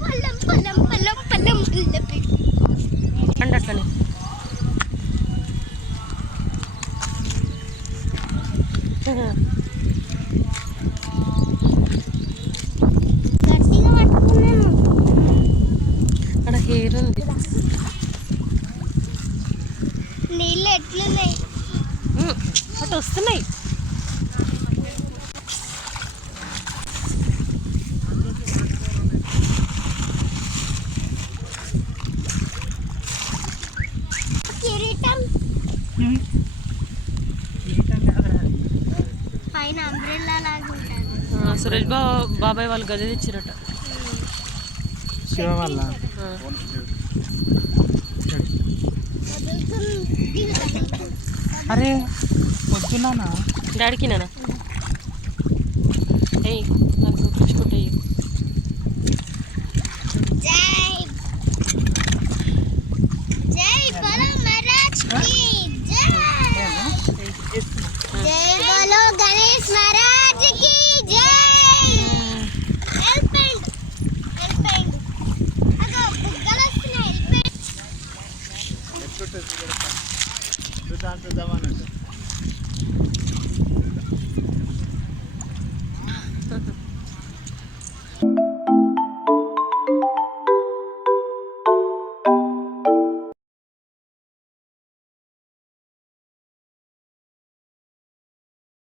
పల్లం పల్లం పల్లం పల్లం పల్లె అండి అట్లనే గట్టిగా పట్టుకున్నాను అక్కడ హెయిర్ ఉంది నీళ్ళు ఎట్లున్నాయి ఉమ్, అటు వస్తున్నాయి. సురేష్ బా బాబాయ్ వాళ్ళు గది తెచ్చిరట. శివ వల్ల ఆ. అరే పొద్దున్నానా? డాడీకి నానా? ఏయ్ నాకు పిలుచుకుంటాయి జై జై.